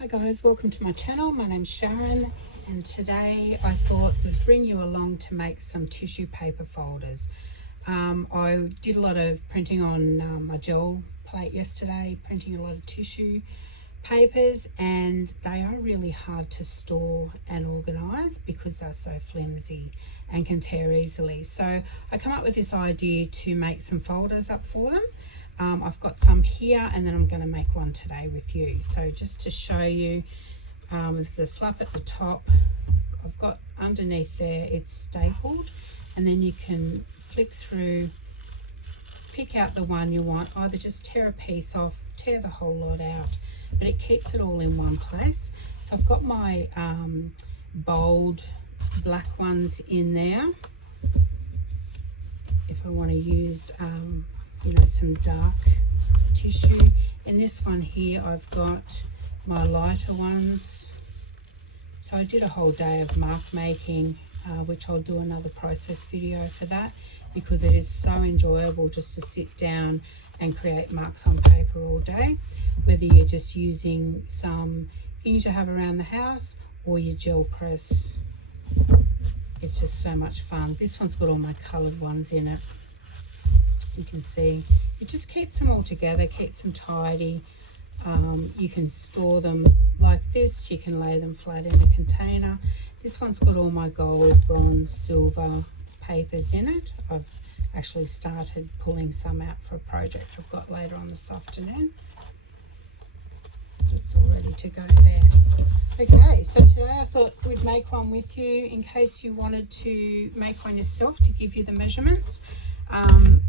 Hi guys, welcome to my channel. My name's Sharon and today I thought I'd bring you along to make some tissue paper folders. I did a lot of printing on my gel plate yesterday, printing a lot of tissue papers, and they are really hard to store and organise because they're so flimsy and can tear easily. So I come up with this idea to make some folders up for them. I've got some here and then I'm going to make one today with you. So just to show you, there's the flap at the top. I've got underneath there, it's stapled, and then you can flick through, pick out the one you want, either just tear a piece off, tear the whole lot out, but it keeps it all in one place. So I've got my bold black ones in there. If I want to use some dark tissue. In this one here I've got my lighter ones. So I did a whole day of mark making, which I'll do another process video for that, because it is so enjoyable just to sit down and create marks on paper all day, whether you're just using some things you have around the house or your gel press. It's just so much fun. This one's got all my coloured ones in it. You can see it just keeps them all together, keeps them tidy. You can store them like this, you can lay them flat in a container. This one's got all my gold, bronze, silver papers in it. I've actually started pulling some out for a project I've got later on this afternoon. It's all ready to go there. Okay, so today I thought we'd make one with you in case you wanted to make one yourself, to give you the measurements.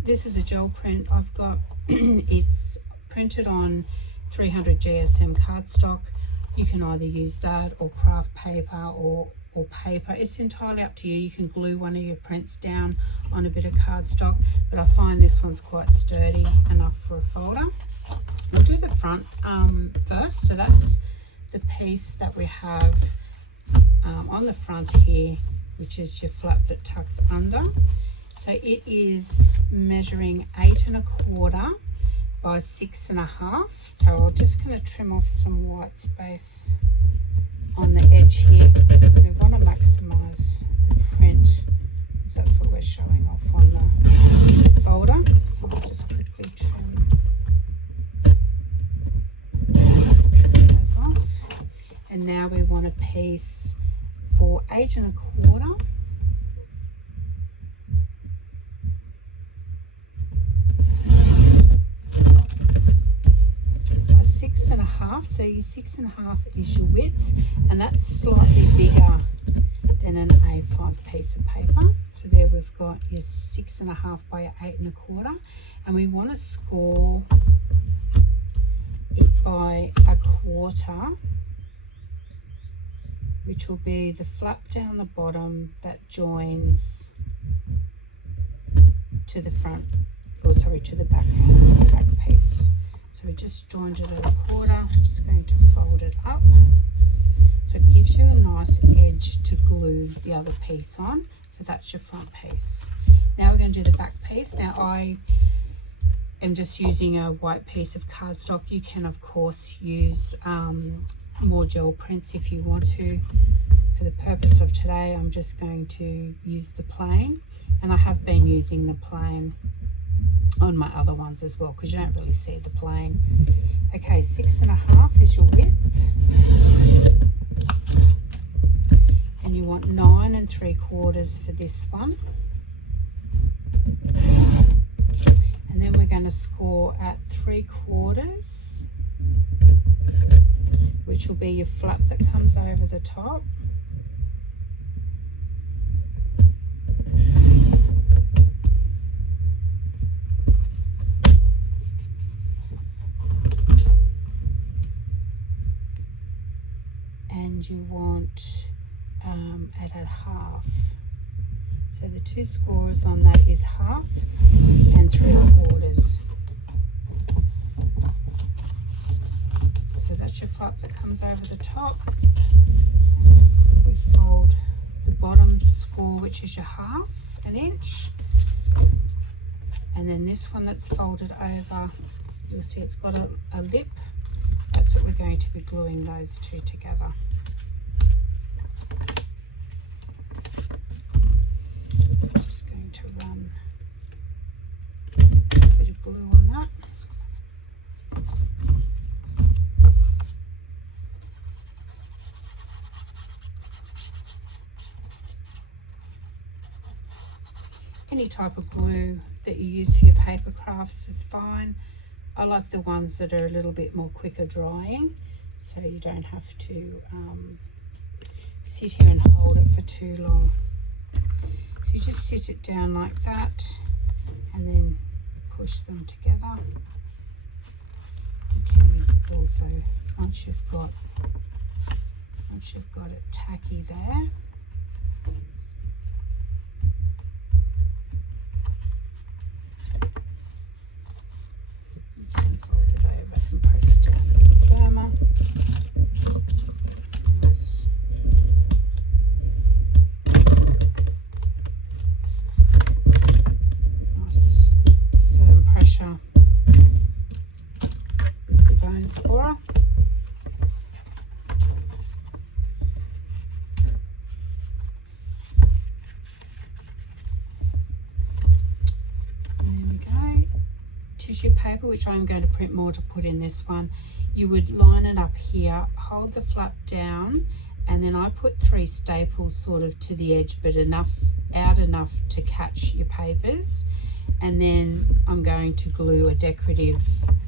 This is a gel print I've got. It's printed on 300 GSM cardstock. You can either use that or craft paper or paper. It's entirely up to you. You can glue one of your prints down on a bit of cardstock, but I find this one's quite sturdy enough for a folder. We'll do the front first. So that's the piece that we have on the front here, which is your flap that tucks under. So it is measuring 8 1/4 by 6 1/2. So I'm just going to trim off some white space on the edge here, because we want to maximise the print, because that's what we're showing off on the folder. So I'll just quickly trim those off. And now we want a piece for 8 1/4 6 1/2. So your 6 1/2 is your width, and that's slightly bigger than an A5 piece of paper. So there we've got your 6 1/2 by 8 1/4, and we want to score it by 1/4, which will be the flap down the bottom that joins to the front, or sorry, to the back piece. So we just joined it at 1/4, just going to fold it up. So it gives you a nice edge to glue the other piece on. So that's your front piece. Now we're going to do the back piece. Now I am just using a white piece of cardstock. You can of course use more gel prints if you want to. For the purpose of today, I'm just going to use the plain, and I have been using the plain on my other ones as well, because you don't really see the plain. Okay, 6 1/2 is your width, and you want 9 3/4 for this one. And then we're going to score at 3/4, which will be your flap that comes over the top. And you want at 1/2. So the two scores on that is 1/2 and 3/4. So that's your flap that comes over the top. We fold the bottom score, which is your 1/2 an inch, and then this one that's folded over, you'll see it's got a lip That's what we're going to be gluing those two together. I'm just going to run a bit of glue on that. Any type of glue that you use for your paper crafts is fine. I like the ones that are a little bit more quicker drying, so you don't have to sit here and hold it for too long. So you just sit it down like that and then push them together. You can also, once you've got it tacky there, and press down a bit firmer. Nice firm pressure with the bone scorer. Tissue paper, which I'm going to print more to put in this one. You would line it up here, hold the flap down, and then I put 3 staples sort of to the edge, but out enough to catch your papers, and then I'm going to glue a decorative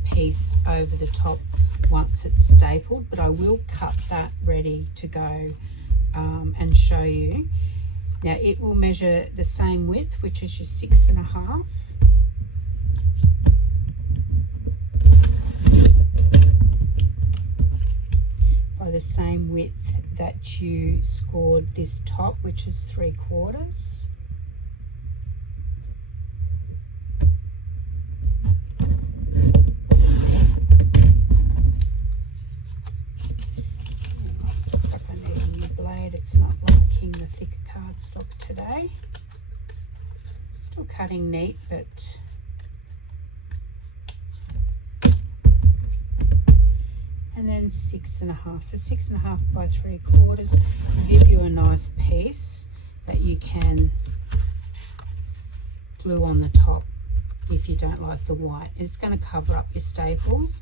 piece over the top once it's stapled, but I will cut that ready to go and show you. Now it will measure the same width, which is your 6.5. By the same width that you scored this top, which is 3/4. Looks like I need a new blade. It's not liking the thicker cardstock today. Still cutting neat, but and then 6.5. So 6.5 by 3/4 will give you a nice piece that you can glue on the top if you don't like the white. It's going to cover up your staples.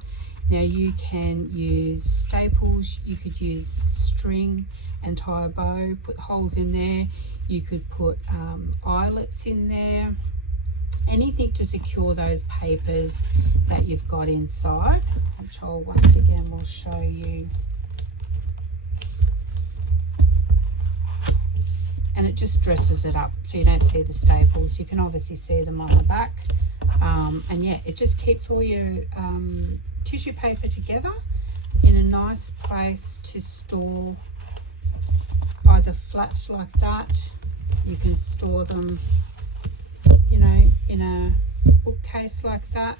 Now you can use staples, you could use string and tie a bow, put holes in there. You could put eyelets in there. Anything to secure those papers that you've got inside, which I'll once again will show you. And it just dresses it up so you don't see the staples. You can obviously see them on the back. And yeah, it just keeps all your tissue paper together in a nice place to store, either flat like that. You can store them, you know, in a bookcase like that,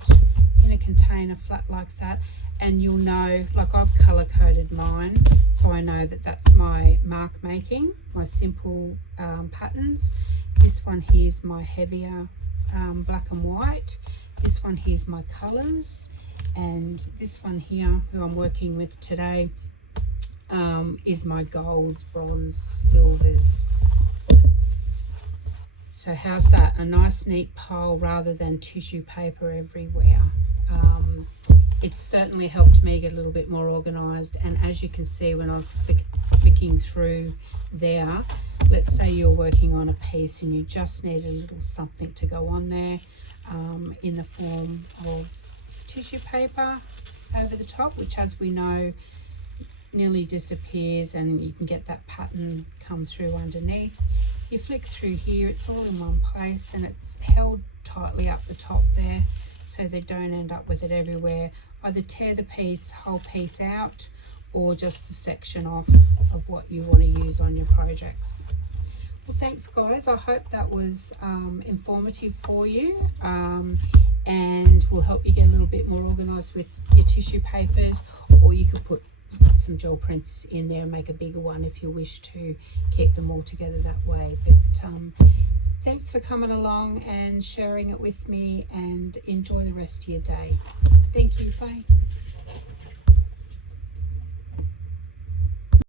in a container flat like that, and you'll know, like I've color coded mine, so I know that that's my mark making, my simple patterns. This one here's my heavier black and white. This one here's my colors, and this one here, who I'm working with today, is my golds, bronze, silvers. So how's that? A nice neat pile rather than tissue paper everywhere. It's certainly helped me get a little bit more organized, and as you can see when I was flicking through there, let's say you're working on a piece and you just need a little something to go on there in the form of tissue paper over the top, which, as we know, nearly disappears, and you can get that pattern come through underneath. You flick through here, it's all in one place, and it's held tightly up the top there so they don't end up with it everywhere. Either tear the whole piece out, or just the section off of what you want to use on your projects. Well, thanks guys, I hope that was informative for you, and will help you get a little bit more organized with your tissue papers, or you could put some gel prints in there and make a bigger one if you wish to keep them all together that way. But thanks for coming along and sharing it with me, and enjoy the rest of your day. Thank you. Bye.